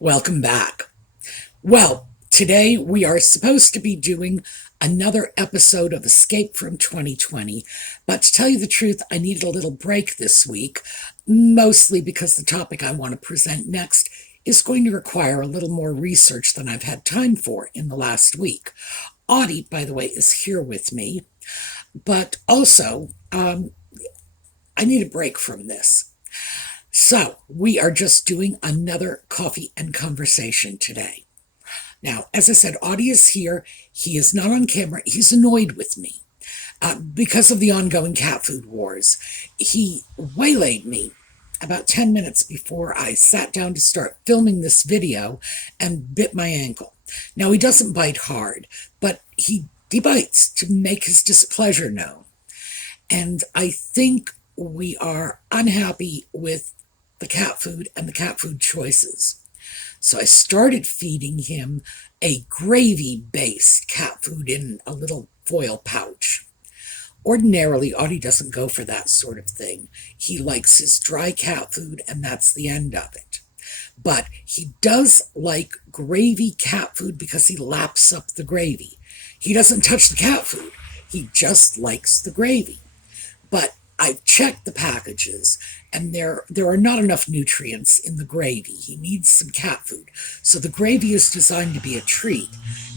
Welcome back. Well, today we are supposed to be doing another episode of Escape from 2020, but to tell you the truth, I needed a little break this week, mostly because the topic I want to present next is going to require a little more research than I've had time for in the last week. Audie, by the way, is here with me, but also I need a break from this. So, we are just doing another coffee and conversation today. Now, as I said, Audie is here. He is not on camera. He's annoyed with me because of the ongoing cat food wars. He waylaid me about 10 minutes before I sat down to start filming this video and bit my ankle. Now, he doesn't bite hard, but he bites to make his displeasure known. And I think we are unhappy with the cat food and the cat food choices. So I started feeding him a gravy-based cat food in a little foil pouch. Ordinarily, Audie doesn't go for that sort of thing. He likes his dry cat food, and that's the end of it. But he does like gravy cat food because he laps up the gravy. He doesn't touch the cat food. He just likes the gravy. But I've checked the packages, and there are not enough nutrients in the gravy. He needs some cat food. So the gravy is designed to be a treat,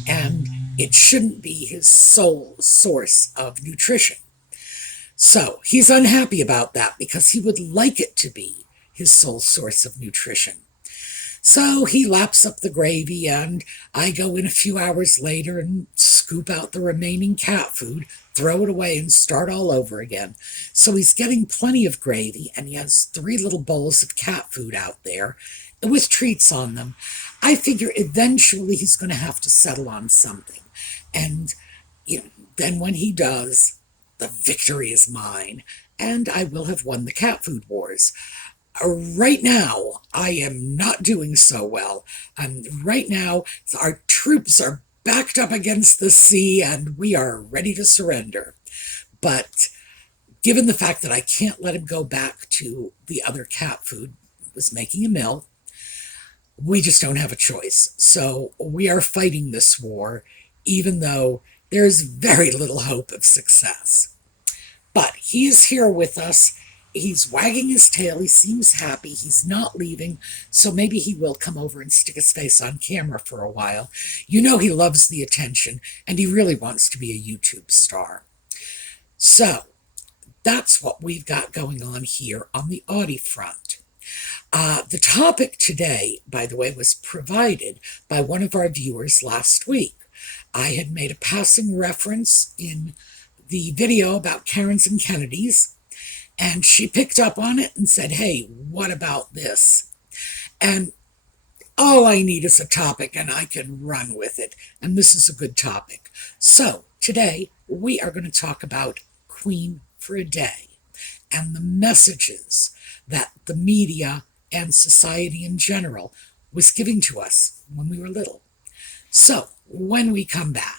and it shouldn't be his sole source of nutrition. So he's unhappy about that because he would like it to be his sole source of nutrition. So he laps up the gravy, and I go in a few hours later and scoop out the remaining cat food, throw it away, and start all over again. So he's getting plenty of gravy, and he has 3 little bowls of cat food out there with treats on them. I figure eventually he's going to have to settle on something. And then when he does, the victory is mine, and I will have won the cat food wars. Right now, I am not doing so well. Right now, our troops are backed up against the sea and we are ready to surrender. But given the fact that I can't let him go back to the other cat food that was making him ill, we just don't have a choice. So we are fighting this war, even though there's very little hope of success. But he is here with us. He's wagging his tail. He seems happy. He's not leaving, so maybe he will come over and stick his face on camera for a while. You know he loves the attention, and he really wants to be a YouTube star. So that's what we've got going on here on the Audie front. The topic today, by the way, was provided by one of our viewers last week. I had made a passing reference in the video about Karens and Kennedys, and she picked up on it and said, hey, what about this? And all I need is a topic and I can run with it. And this is a good topic. So today we are going to talk about Queen for a Day and the messages that the media and society in general was giving to us when we were little. So when we come back,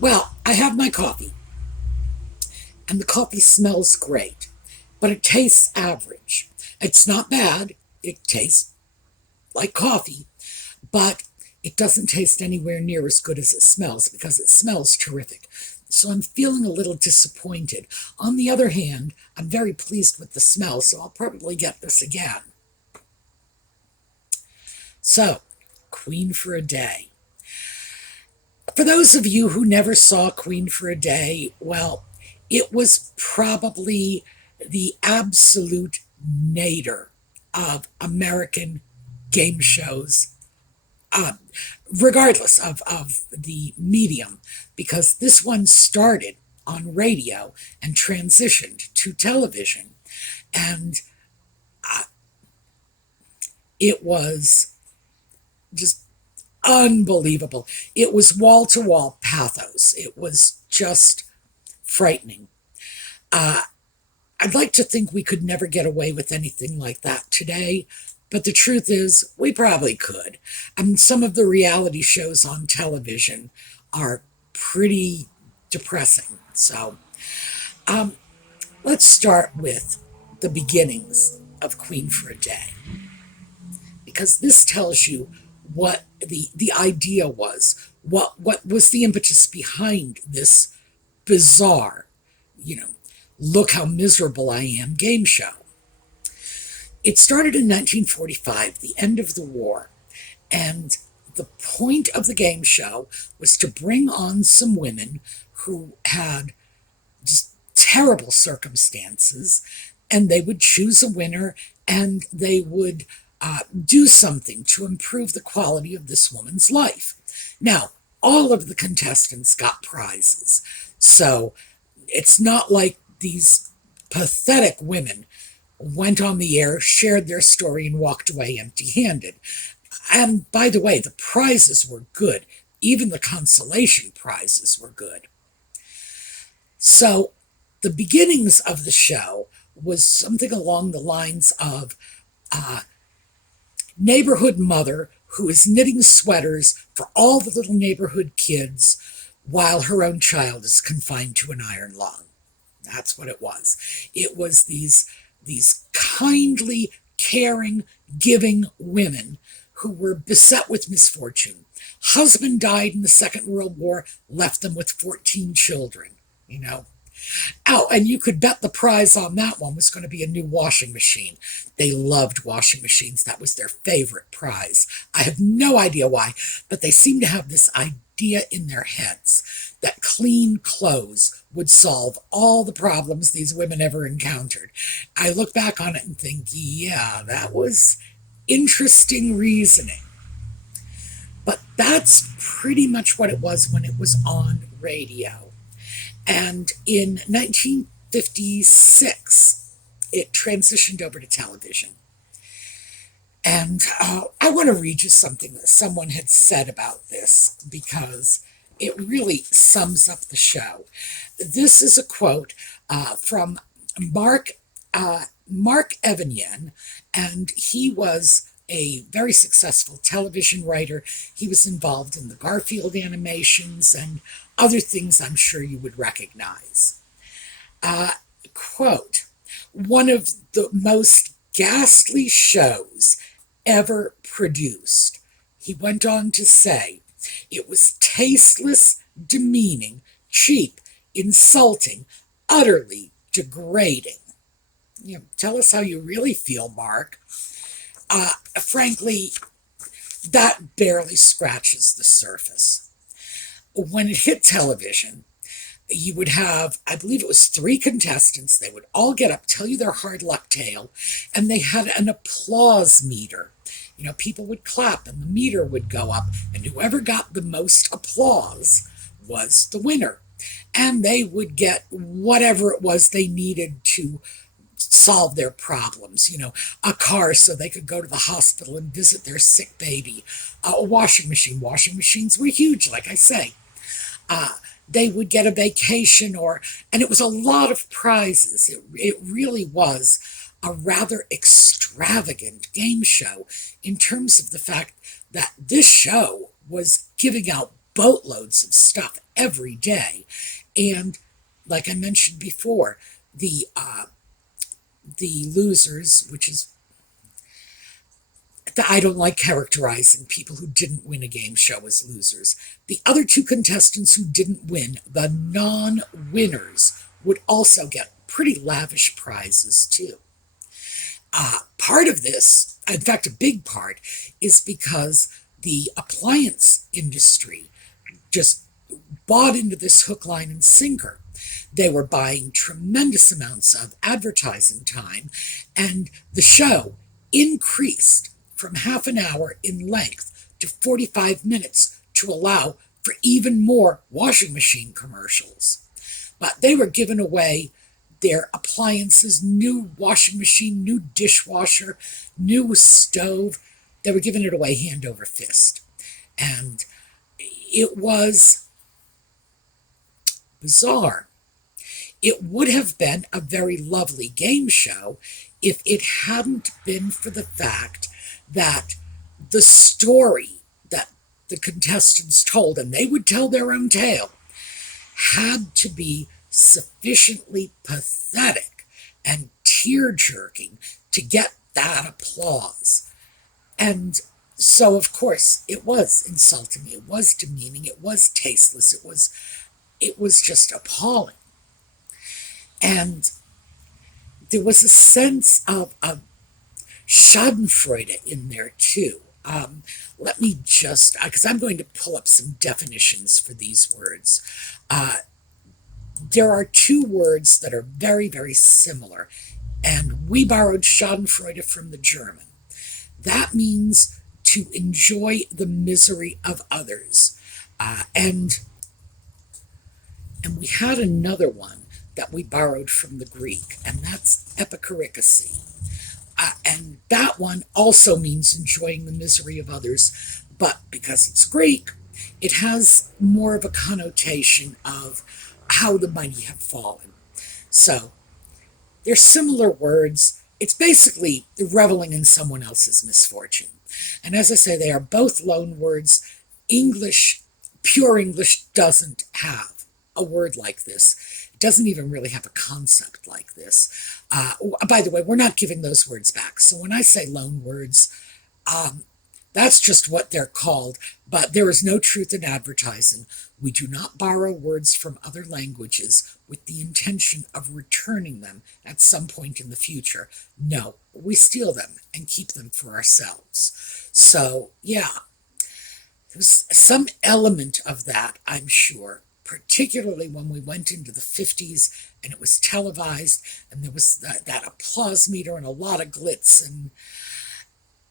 well, I have my coffee, and the coffee smells great, but it tastes average. It's not bad. It tastes like coffee, but it doesn't taste anywhere near as good as it smells because it smells terrific. So I'm feeling a little disappointed. On the other hand, I'm very pleased with the smell, so I'll probably get this again. So, Queen for a Day. For those of you who never saw Queen for a Day, well, it was probably the absolute nadir of American game shows, regardless of the medium, because this one started on radio and transitioned to television. And it was just unbelievable. It was wall-to-wall pathos. It was just frightening. I'd like to think we could never get away with anything like that today, but the truth is, we probably could. I mean, some of the reality shows on television are pretty depressing. So, let's start with the beginnings of Queen for a Day, because this tells you what the idea was, what was the impetus behind this bizarre, you know, look how miserable I am game show. It started in 1945, the end of the war, and the point of the game show was to bring on some women who had just terrible circumstances, and they would choose a winner, and they would do something to improve the quality of this woman's life. Now, all of the contestants got prizes, so it's not like these pathetic women went on the air, shared their story, and walked away empty-handed. And by the way, the prizes were good. Even the consolation prizes were good. So the beginnings of the show was something along the lines of neighborhood mother who is knitting sweaters for all the little neighborhood kids while her own child is confined to an iron lung. That's what it was. It was these kindly, caring, giving women who were beset with misfortune. Husband died in the Second World War, left them with 14 children, you know. Oh, and you could bet the prize on that one was going to be a new washing machine. They loved washing machines. That was their favorite prize. I have no idea why, but they seem to have this idea in their heads that clean clothes would solve all the problems these women ever encountered. I look back on it and think, yeah, that was interesting reasoning. But that's pretty much what it was when it was on radio. And in 1956, it transitioned over to television. And I want to read you something that someone had said about this, because it really sums up the show. This is a quote from Mark Evanian, and he was a very successful television writer. He was involved in the Garfield animations and other things I'm sure you would recognize. Quote, "One of the most ghastly shows ever produced." He went on to say, "It was tasteless, demeaning, cheap, insulting, utterly degrading." You know, tell us how you really feel, Mark. Frankly, that barely scratches the surface. When it hit television, you would have, I believe it was 3 contestants. They would all get up, tell you their hard luck tale, and they had an applause meter. You know, people would clap and the meter would go up, and whoever got the most applause was the winner. And they would get whatever it was they needed to solve their problems, you know, a car so they could go to the hospital and visit their sick baby, a washing machine. Washing machines were huge, like I say. They would get a vacation, and it was a lot of prizes. It really was a rather extravagant game show in terms of the fact that this show was giving out boatloads of stuff every day. And like I mentioned before, the losers, which is, I don't like characterizing people who didn't win a game show as losers. The other 2 contestants who didn't win, the non-winners, would also get pretty lavish prizes too. Part of this, in fact, a big part, is because the appliance industry just bought into this hook, line, and sinker. They were buying tremendous amounts of advertising time, and the show increased from half an hour in length to 45 minutes to allow for even more washing machine commercials. But they were giving away their appliances, new washing machine, new dishwasher, new stove. They were giving it away hand over fist. And it was bizarre. It would have been a very lovely game show if it hadn't been for the fact that the story that the contestants told, and they would tell their own tale, had to be sufficiently pathetic and tear-jerking to get that applause. And so, of course, it was insulting, it was demeaning, it was tasteless, it was just appalling. And there was a sense of schadenfreude in there too. Let me just, because I'm going to pull up some definitions for these words. There are two words that are very, very similar, and we borrowed schadenfreude from the German. That means to enjoy the misery of others. And we had another one that we borrowed from the Greek, and that's epikarikasi. And that one also means enjoying the misery of others, but because it's Greek, it has more of a connotation of how the mighty have fallen. So they're similar words. It's basically reveling in someone else's misfortune. And as I say, they are both loan words. English, pure English, doesn't have a word like this. It doesn't even really have a concept like this. By the way, we're not giving those words back. So when I say loan words, that's just what they're called, but there is no truth in advertising. We do not borrow words from other languages with the intention of returning them at some point in the future. No, we steal them and keep them for ourselves. So, yeah, there's some element of that, I'm sure, particularly when we went into the 50s and it was televised and there was that applause meter and a lot of glitz, and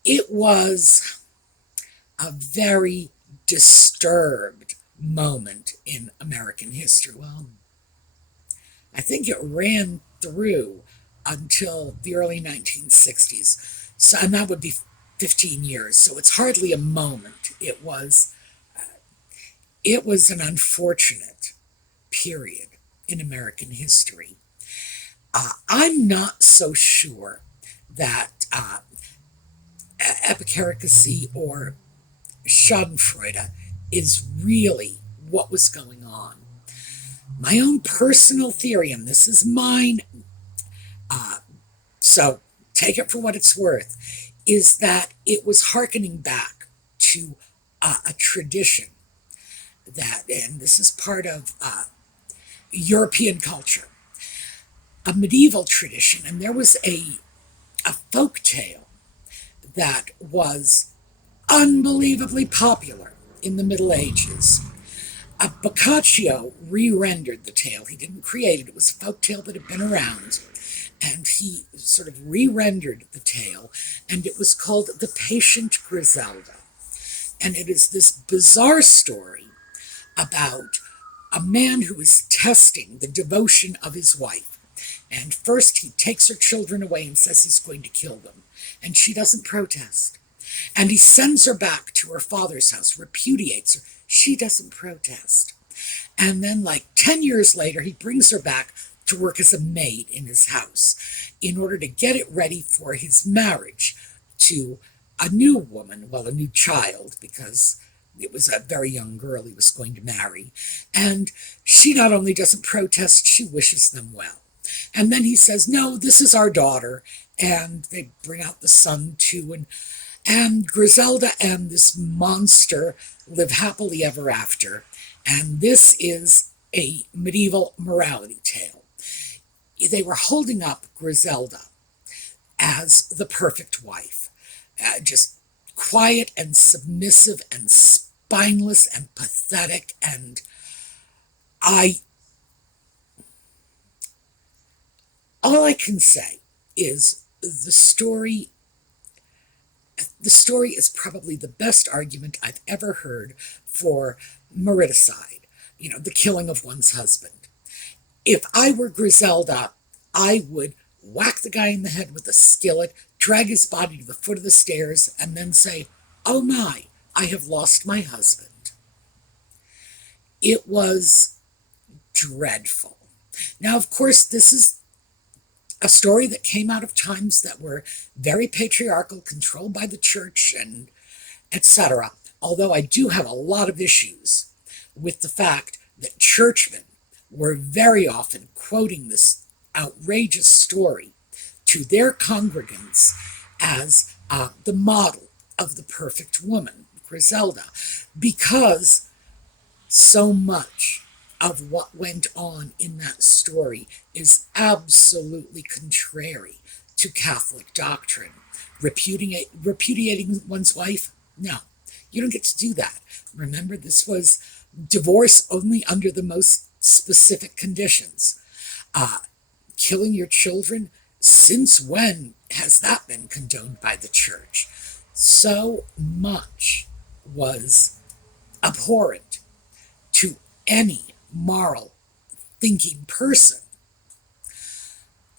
it was a very disturbed moment in American history. Well, I think it ran through until the early 1960s. So, and that would be 15 years. So it's hardly a moment. It was an unfortunate period in American history. I'm not so sure that epikarikasi or schadenfreude is really what was going on. My own personal theory, and this is mine, so take it for what it's worth, is that it was hearkening back to a tradition that, and this is part of European culture, a medieval tradition, and there was a folk tale that was unbelievably popular in the Middle Ages. Boccaccio re-rendered the tale. He didn't create it. It was a folk tale that had been around, and he sort of re-rendered the tale, and it was called The Patient Griselda. And it is this bizarre story about a man who is testing the devotion of his wife. And first he takes her children away and says he's going to kill them. And she doesn't protest. And he sends her back to her father's house, repudiates her. She doesn't protest. And then, like 10 years later, he brings her back to work as a maid in his house in order to get it ready for his marriage to a new woman, well, a new child, because it was a very young girl he was going to marry. And she not only doesn't protest, she wishes them well. And then he says, no, this is our daughter. And they bring out the son too. And Griselda and this monster live happily ever after. And this is a medieval morality tale. They were holding up Griselda as the perfect wife. Just quiet and submissive and spineless and pathetic. And all I can say is the story is probably the best argument I've ever heard for mariticide, the killing of one's husband. If I were Griselda, I would whack the guy in the head with a skillet, drag his body to the foot of the stairs, and then say, oh my, I have lost my husband. It was dreadful. Now, of course, this is a story that came out of times that were very patriarchal, controlled by the church, and etc. Although I do have a lot of issues with the fact that churchmen were very often quoting this outrageous story to their congregants as the model of the perfect woman, Griselda, because so much of what went on in that story is absolutely contrary to Catholic doctrine. Repudiating one's wife? No, you don't get to do that. Remember, this was divorce only under the most specific conditions. Killing your children? Since when has that been condoned by the church? So much was abhorrent to any moral thinking person.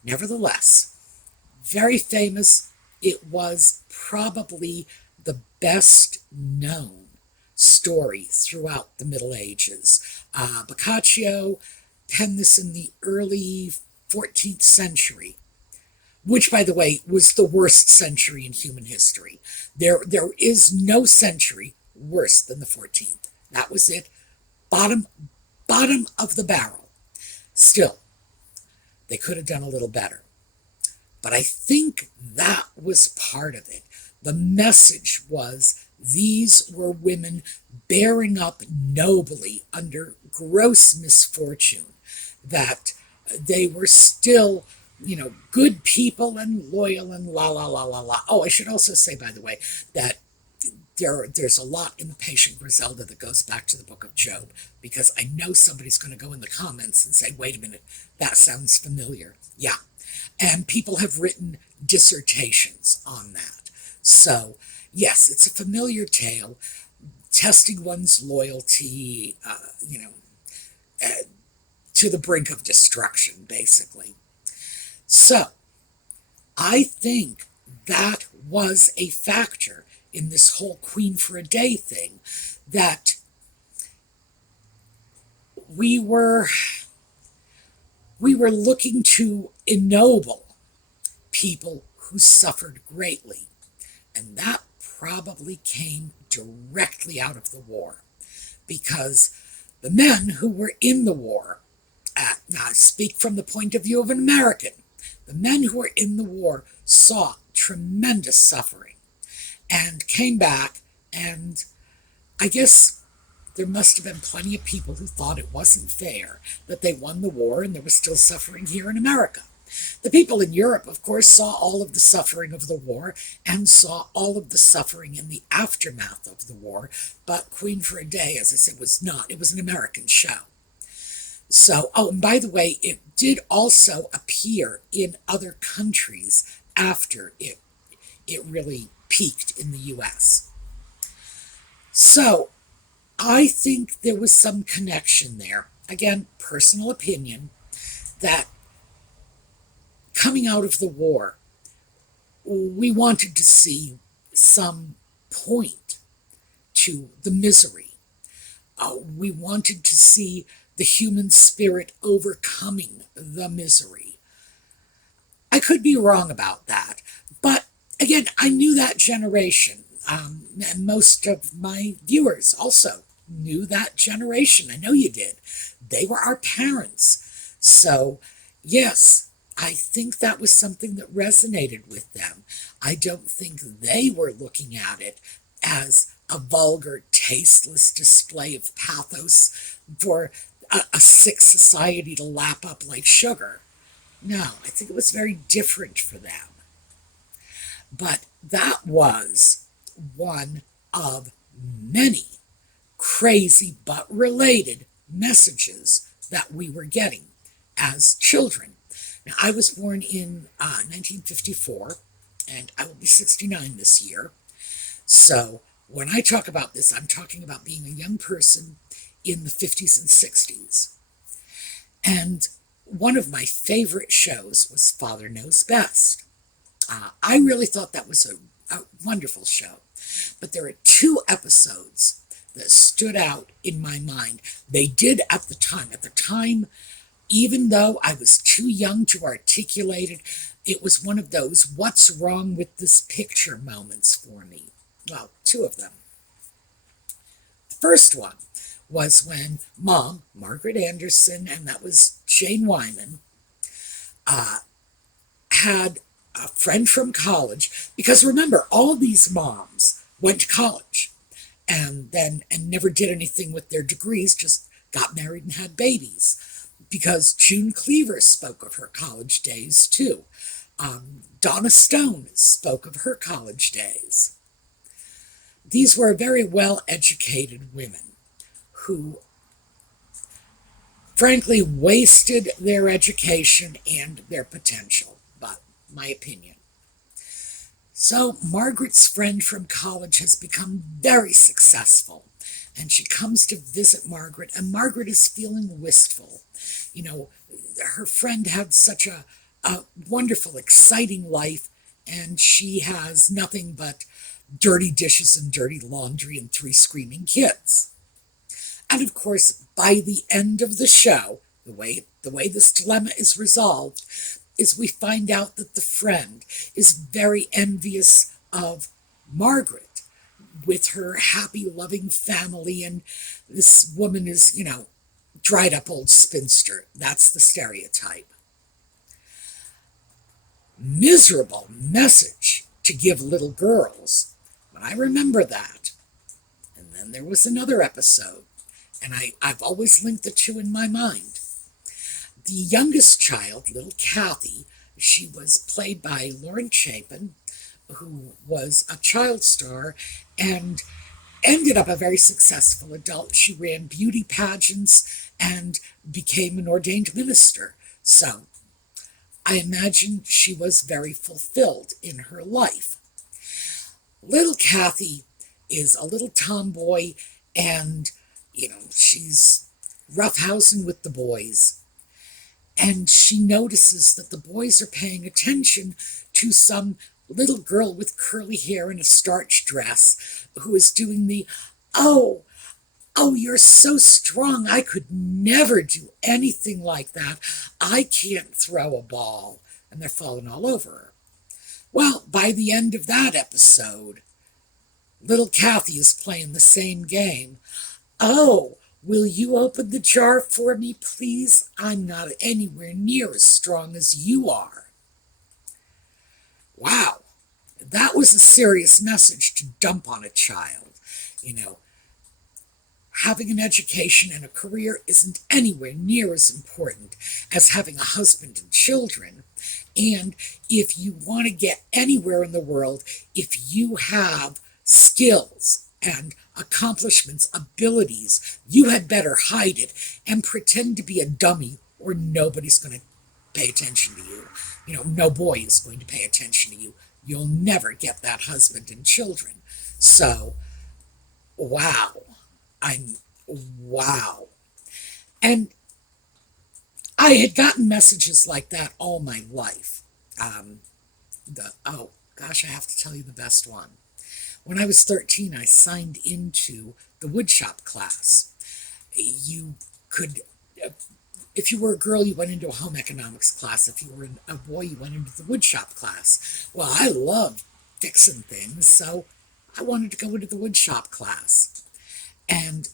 Nevertheless, very famous. It was probably the best known story throughout the Middle Ages. Boccaccio penned this in the early 14th century, which, by the way, was the worst century in human history. There is no century worse than the 14th. That was it. Bottom of the barrel. Still, they could have done a little better. But I think that was part of it. The message was these were women bearing up nobly under gross misfortune, that they were still, good people and loyal and la, la, la, la, la. Oh, I should also say, by the way, that there's a lot in the patient Griselda that goes back to the book of Job, because I know somebody's going to go in the comments and say, wait a minute, that sounds familiar. Yeah. And people have written dissertations on that. So, yes, it's a familiar tale, testing one's loyalty, to the brink of destruction, basically. So, I think that was a factor in this whole Queen for a Day thing, that we were looking to ennoble people who suffered greatly. And that probably came directly out of the war, because the men who were in the war, now I speak from the point of view of an American, the men who were in the war saw tremendous suffering and came back, and I guess there must have been plenty of people who thought it wasn't fair that they won the war and there was still suffering here in America. The people in Europe, of course, saw all of the suffering of the war and saw all of the suffering in the aftermath of the war, but Queen for a Day, as I said, was not. It was an American show. So, and by the way, it did also appear in other countries after it really peaked in the U.S. So, I think there was some connection there. Again, personal opinion, that coming out of the war, we wanted to see some point to the misery. We wanted to see the human spirit overcoming the misery. I could be wrong about that, but again, I knew that generation, and most of my viewers also knew that generation. I know you did. They were our parents. So, yes, I think that was something that resonated with them. I don't think they were looking at it as a vulgar, tasteless display of pathos for a sick society to lap up like sugar. No, I think it was very different for them. But that was one of many crazy but related messages that we were getting as children. Now, I was born in 1954, and I will be 69 this year. So when I talk about this, I'm talking about being a young person in the 50s and 60s. And one of my favorite shows was Father Knows Best. I really thought that was a wonderful show. But there are two episodes that stood out in my mind. They did at the time. At the time, even though I was too young to articulate it, it was one of those what's wrong with this picture moments for me. Well, two of them. The first one was when Mom, Margaret Anderson, and that was Jane Wyman, had a friend from college, because remember, all these moms went to college and never did anything with their degrees, just got married and had babies, because June Cleaver spoke of her college days too. Donna Stone spoke of her college days. These were very well-educated women who frankly wasted their education and their potential, but my opinion. So Margaret's friend from college has become very successful, and she comes to visit Margaret, and Margaret is feeling wistful. You know, her friend had such a wonderful, exciting life, and she has nothing but dirty dishes and dirty laundry and 3 screaming kids. And of course, by the end of the show, the way this dilemma is resolved is we find out that the friend is very envious of Margaret with her happy, loving family, and this woman is, dried up old spinster. That's the stereotype. Miserable message to give little girls, but I remember that. And then there was another episode, and I've always linked the two in my mind. The youngest child, little Kathy, she was played by Lauren Chapin, who was a child star and ended up a very successful adult. She ran beauty pageants and became an ordained minister. So I imagine she was very fulfilled in her life. Little Kathy is a little tomboy, and, she's roughhousing with the boys. And she notices that the boys are paying attention to some little girl with curly hair and a starch dress who is doing the, oh, you're so strong. I could never do anything like that. I can't throw a ball. And they're falling all over her. Well, by the end of that episode, little Kathy is playing the same game. Oh, will you open the jar for me, please? I'm not anywhere near as strong as you are. Wow, that was a serious message to dump on a child. Having an education and a career isn't anywhere near as important as having a husband and children. And if you want to get anywhere in the world, if you have skills and accomplishments, abilities, you had better hide it and pretend to be a dummy, or nobody's going to pay attention to you. No boy is going to pay attention to you. You'll never get that husband and children. So, wow. Wow. And I had gotten messages like that all my life. Oh gosh, I have to tell you the best one. When I was 13, I signed into the woodshop class. You could, if you were a girl, you went into a home economics class. If you were a boy, you went into the woodshop class. Well, I loved fixing things, so I wanted to go into the woodshop class. And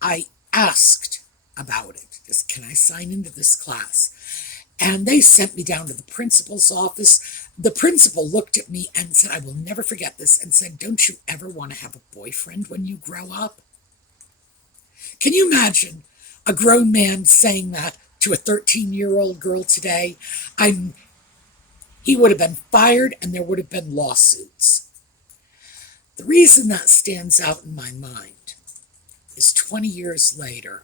I asked about it. Just, can I sign into this class? And they sent me down to the principal's office. The principal looked at me and said, I will never forget this, and said, don't you ever want to have a boyfriend when you grow up? Can you imagine a grown man saying that to a 13-year-old girl today? He would have been fired, and there would have been lawsuits. The reason that stands out in my mind is 20 years later,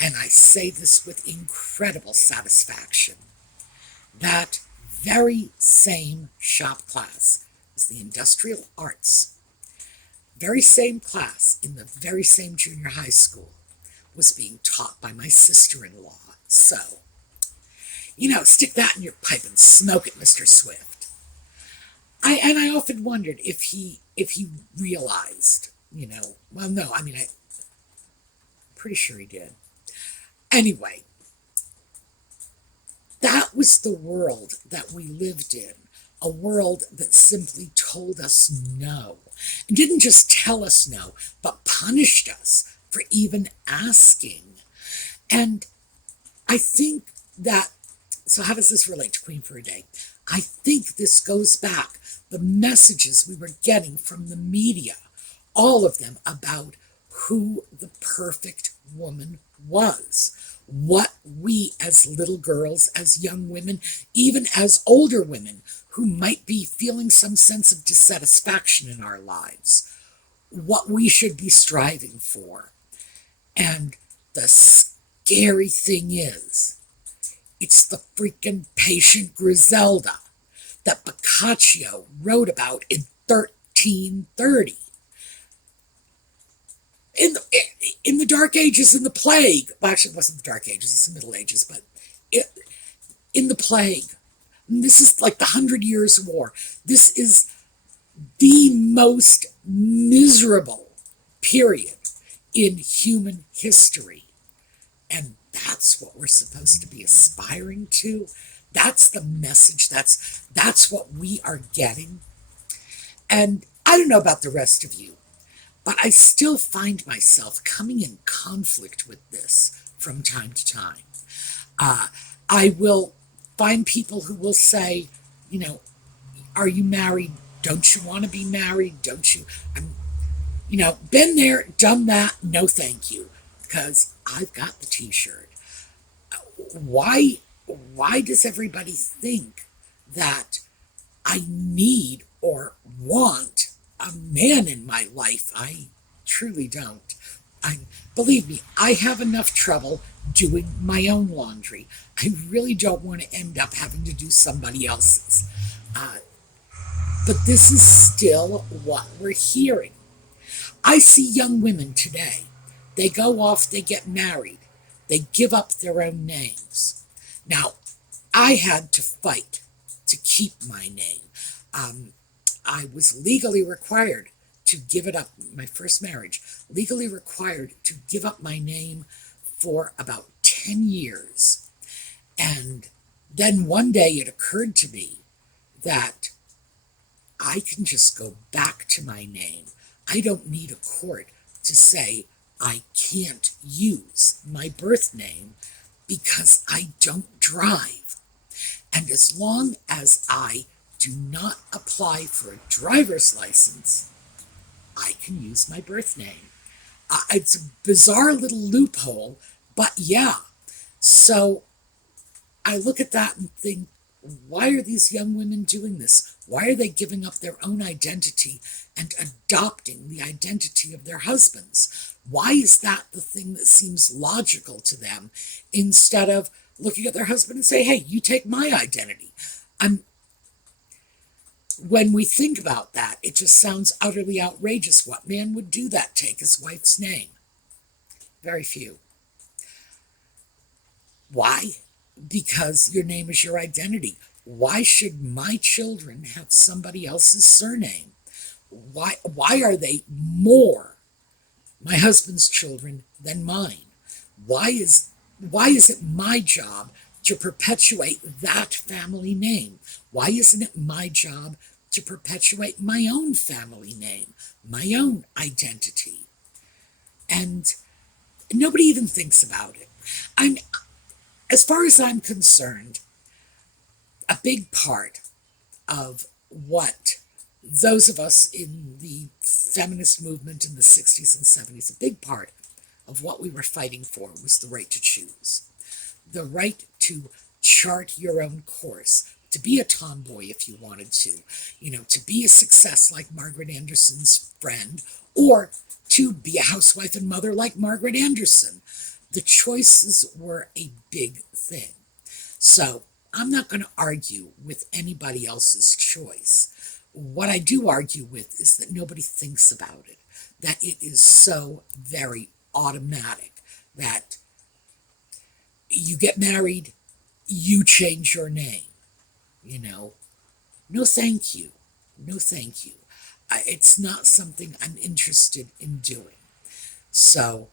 and I say this with incredible satisfaction, that very same shop class is the industrial arts. Very same class in the very same junior high school was being taught by my sister-in-law. So, stick that in your pipe and smoke it, Mr. Swift. I often wondered if he if he realized, well, no, I mean, I'm pretty sure he did. Anyway, that was the world that we lived in, a world that simply told us no. And didn't just tell us no, but punished us for even asking. And I think that, so how does this relate to Queen for a Day? I think this goes back, the messages we were getting from the media, all of them about who the perfect woman was. What we as little girls, as young women, even as older women who might be feeling some sense of dissatisfaction in our lives, what we should be striving for. And the scary thing is, it's the freaking patient Griselda that Boccaccio wrote about in 1330. In the Dark Ages, in the Plague, well, actually it wasn't the Dark Ages, it's the Middle Ages, but in the Plague, and this is like the 100 Years' War. This is the most miserable period in human history. And that's what we're supposed to be aspiring to. That's the message. That's what we are getting. And I don't know about the rest of you, but I still find myself coming in conflict with this from time to time. I will find people who will say, are you married? Don't you want to be married? Don't you? Been there, done that. No, thank you. Because I've got the t-shirt. Why does everybody think that I need or want a man in my life? I truly don't. Believe me, I have enough trouble doing my own laundry. I really don't want to end up having to do somebody else's. But this is still what we're hearing. I see young women today. They go off, they get married. They give up their own names. Now, I had to fight to keep my name. I was legally required to give it up, my first marriage, legally required to give up my name for about 10 years. And then one day it occurred to me that I can just go back to my name. I don't need a court to say I can't use my birth name because I don't drive. And as long as I do not apply for a driver's license, I can use my birth name. It's a bizarre little loophole, but yeah. So I look at that and think, why are these young women doing this? Why are they giving up their own identity and adopting the identity of their husbands? Why is that the thing that seems logical to them instead of looking at their husband and say, hey, you take my identity? When we think about that, it just sounds utterly outrageous. What man would do that? Take his wife's name? Very few. Why? Because your name is your identity. Why should my children have somebody else's surname? Why are they more my husband's children than mine? Why is it my job to perpetuate that family name? Why isn't it my job to perpetuate my own family name, my own identity? And nobody even thinks about it. As far as I'm concerned, a big part of what those of us in the feminist movement in the 60s and 70s, a big part of what we were fighting for was the right to choose. The right to chart your own course, to be a tomboy if you wanted to be a success like Margaret Anderson's friend, or to be a housewife and mother like Margaret Anderson. The choices were a big thing. So I'm not going to argue with anybody else's choice. What I do argue with is that nobody thinks about it, that it is so very automatic, that you get married, you change your name. No thank you. No thank you. It's not something I'm interested in doing. So,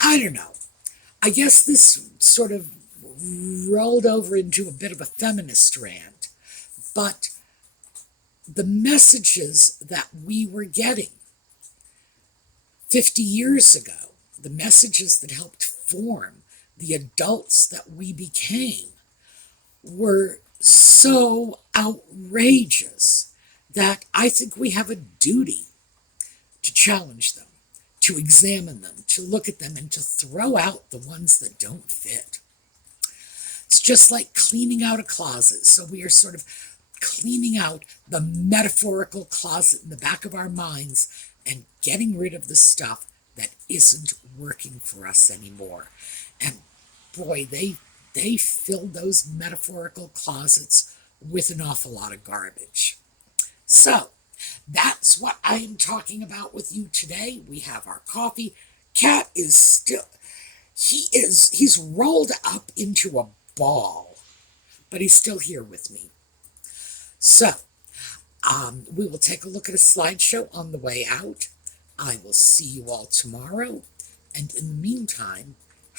I don't know. I guess this sort of rolled over into a bit of a feminist rant, but the messages that we were getting 50 years ago, the messages that helped form the adults that we became, were so outrageous that I think we have a duty to challenge them, to examine them, to look at them, and to throw out the ones that don't fit. It's just like cleaning out a closet. So we are sort of cleaning out the metaphorical closet in the back of our minds and getting rid of the stuff that isn't working for us anymore. And boy, they filled those metaphorical closets with an awful lot of garbage. So that's what I am talking about with you today. We have our coffee. Cat is still, he's rolled up into a ball, but he's still here with me. So, we will take a look at a slideshow on the way out. I will see you all tomorrow. And in the meantime,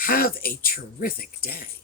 have a terrific day.